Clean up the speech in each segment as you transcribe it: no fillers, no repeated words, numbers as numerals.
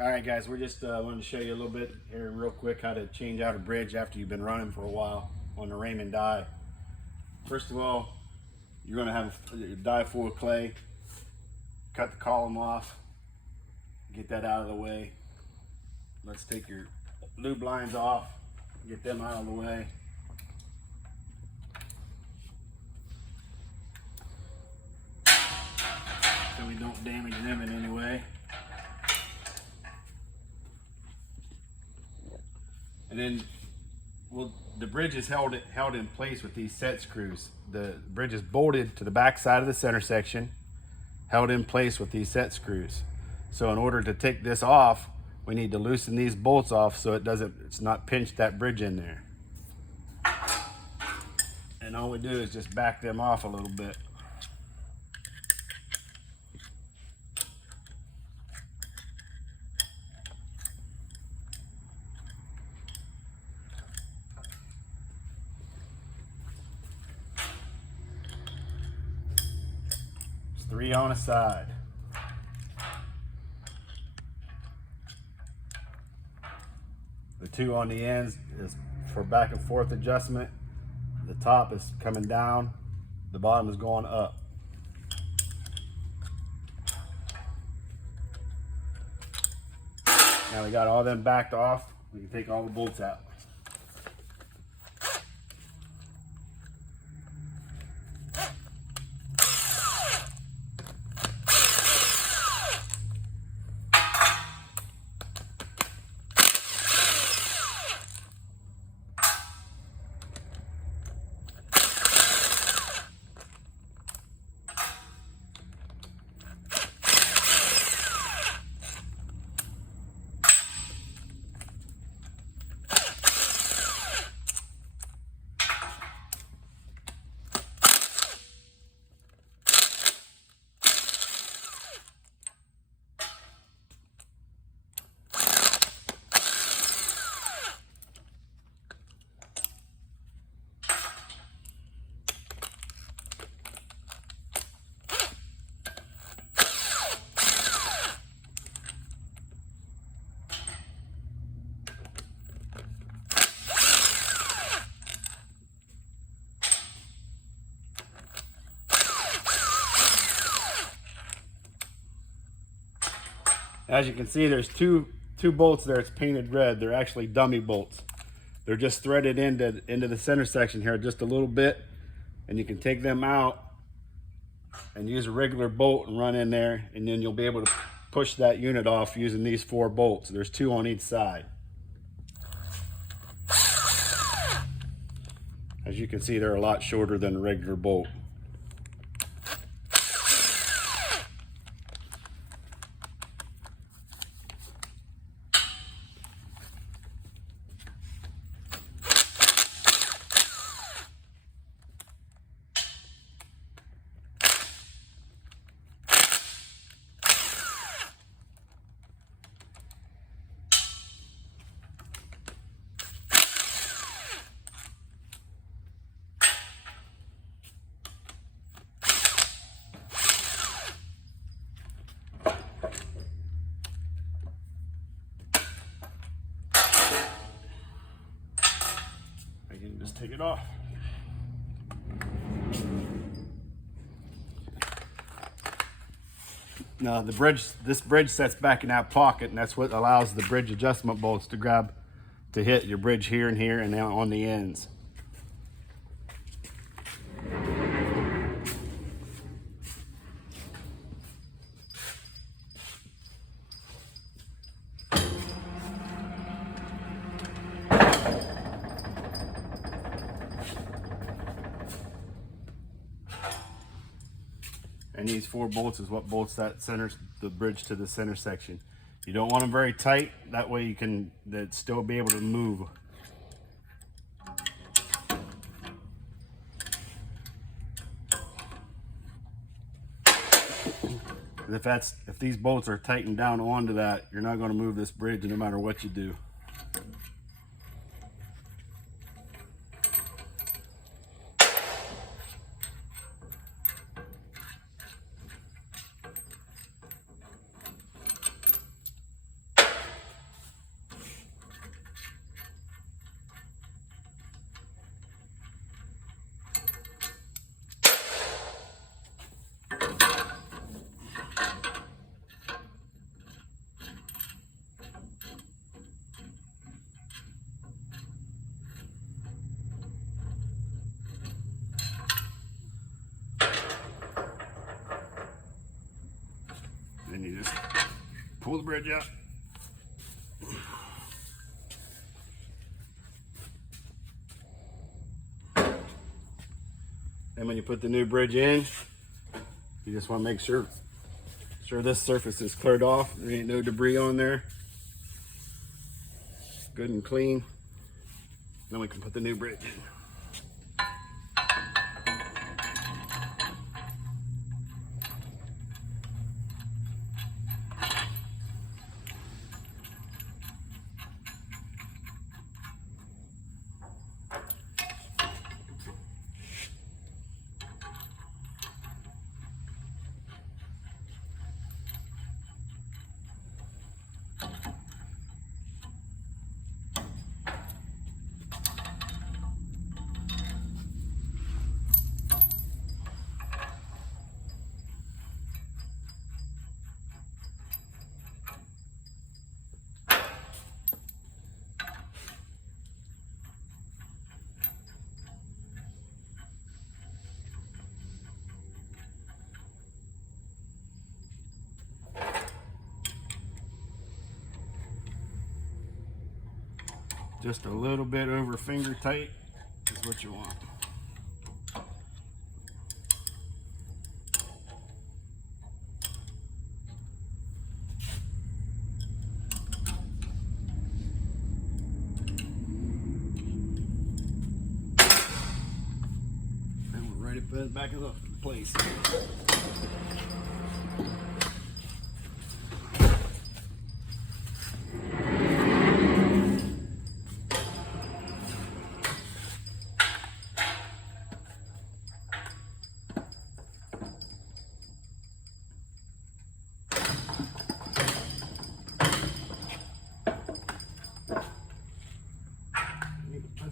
All right, guys, we're just wanting to show you a little bit here real quick how to change out a bridge after you've been running for a while on the Reymond Die. First of all, you're going to have your die full of clay. Cut the column off. Get that out of the way. Let's take your lube lines off. Get them out of the way. So we don't damage them in any way. And then the bridge is held in place with these set screws. The bridge is bolted to the back side of the center section, held in place with these set screws. So in order to take this off, we need to loosen these bolts off so it's not pinched that bridge in there. And all we do is just back them off a little bit. It's 3 on a side. The 2 on the ends is for back and forth adjustment. The top is coming down, the bottom is going up. Now we got all them backed off, we can take all the bolts out. As you can see, there's two bolts there. It's painted red. They're actually dummy bolts. They're just threaded into the center section here just a little bit, and you can take them out and use a regular bolt and run in there, and then you'll be able to push that unit off using these 4 bolts. There's 2 on each side. As you can see, they're a lot shorter than a regular bolt. You can just take it off. Now this bridge sets back in that pocket, and that's what allows the bridge adjustment bolts to hit your bridge here and here and now on the ends. And these 4 bolts is what bolts the bridge to the center section. You don't want them very tight, that way you can still be able to move. And if these bolts are tightened down onto that, you're not going to move this bridge no matter what you do. you just pull the bridge out. And when you put the new bridge in, you just want to make sure this surface is cleared off. There ain't no debris on there. Good and clean. Then we can put the new bridge in. Just a little bit over finger tight is what you want. And we're ready to put it back in place.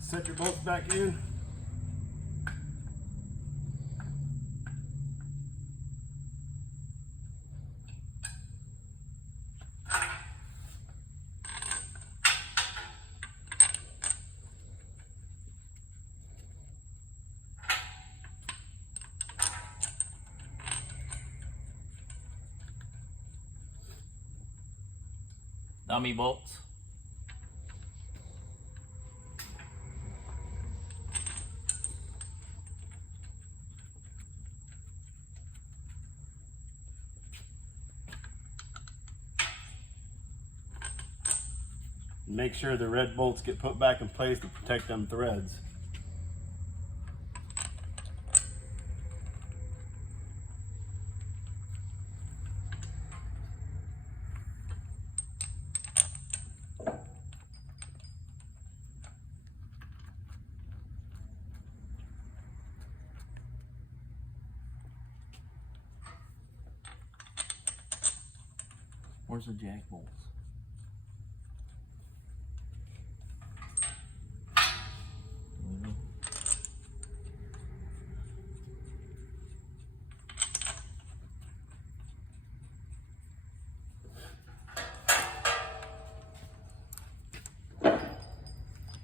Set your bolts back in. Dummy bolts. Make sure the red bolts get put back in place to protect them threads. Where's the jack bolts?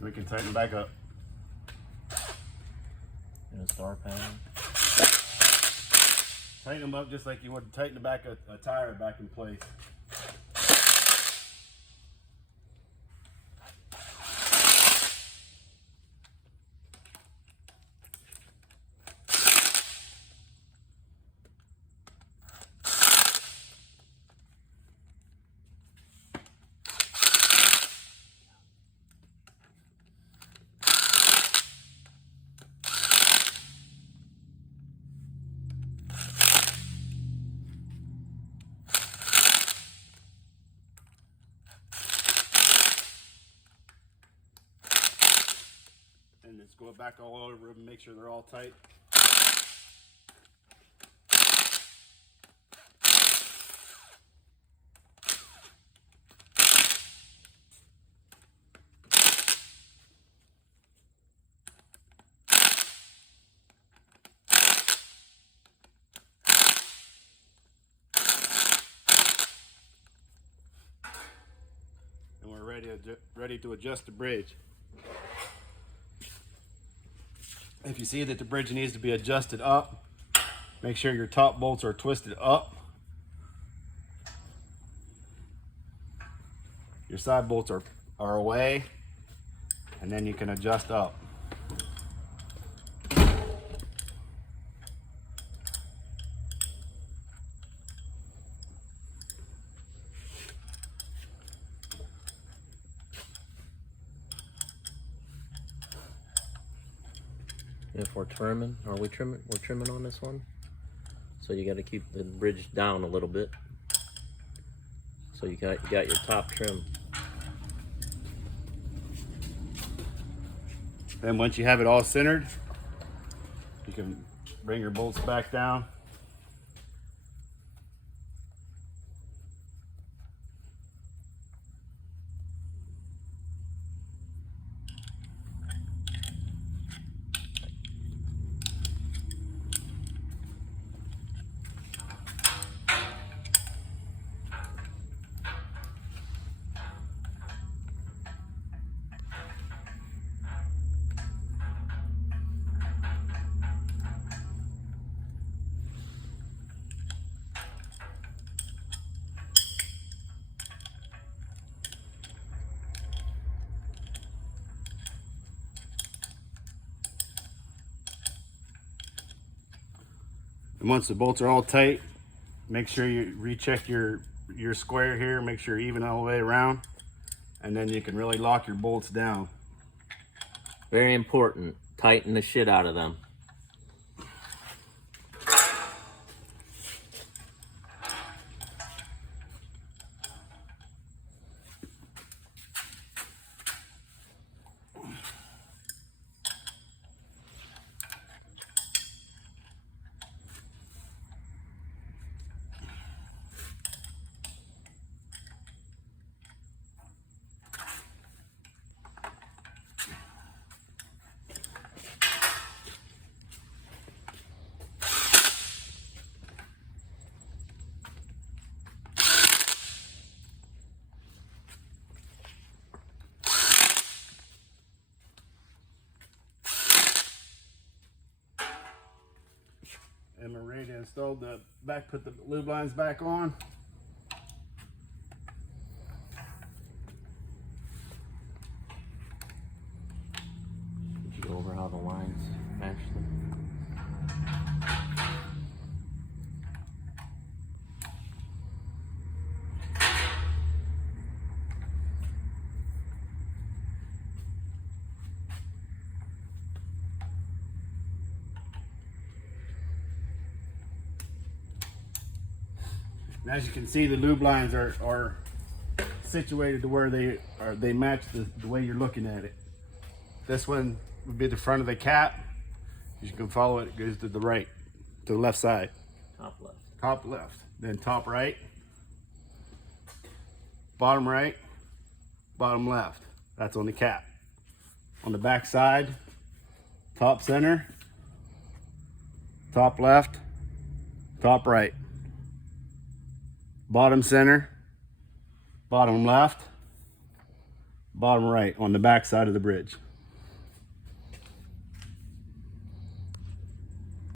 We can tighten back up. And a star pad. Tighten them up just like you would tighten the back of a tire back in place. And just go back all over them and make sure they're all tight. And we're ready to adjust the bridge. If you see that the bridge needs to be adjusted up, make sure your top bolts are twisted up. your side bolts are away, and then you can adjust up. If we're trimming, we're trimming on this one. So you got to keep the bridge down a little bit. So you got your top trim. Then once you have it all centered, you can bring your bolts back down. And once the bolts are all tight, make sure you recheck your square here, make sure you're even all the way around, and then you can really lock your bolts down. Very important. Tighten the shit out of them. And we're ready to install put the lube lines back on. Did you go over how the lines match them? And as you can see, the lube lines are situated to where they match the way you're looking at it. This one would be the front of the cap. As you can follow it, it goes to the right, to the left side. Top left. Top left, then top right, bottom right, bottom left. That's on the cap. On the back side, top center, top left, top right, bottom center, bottom left, bottom right on the back side of the bridge.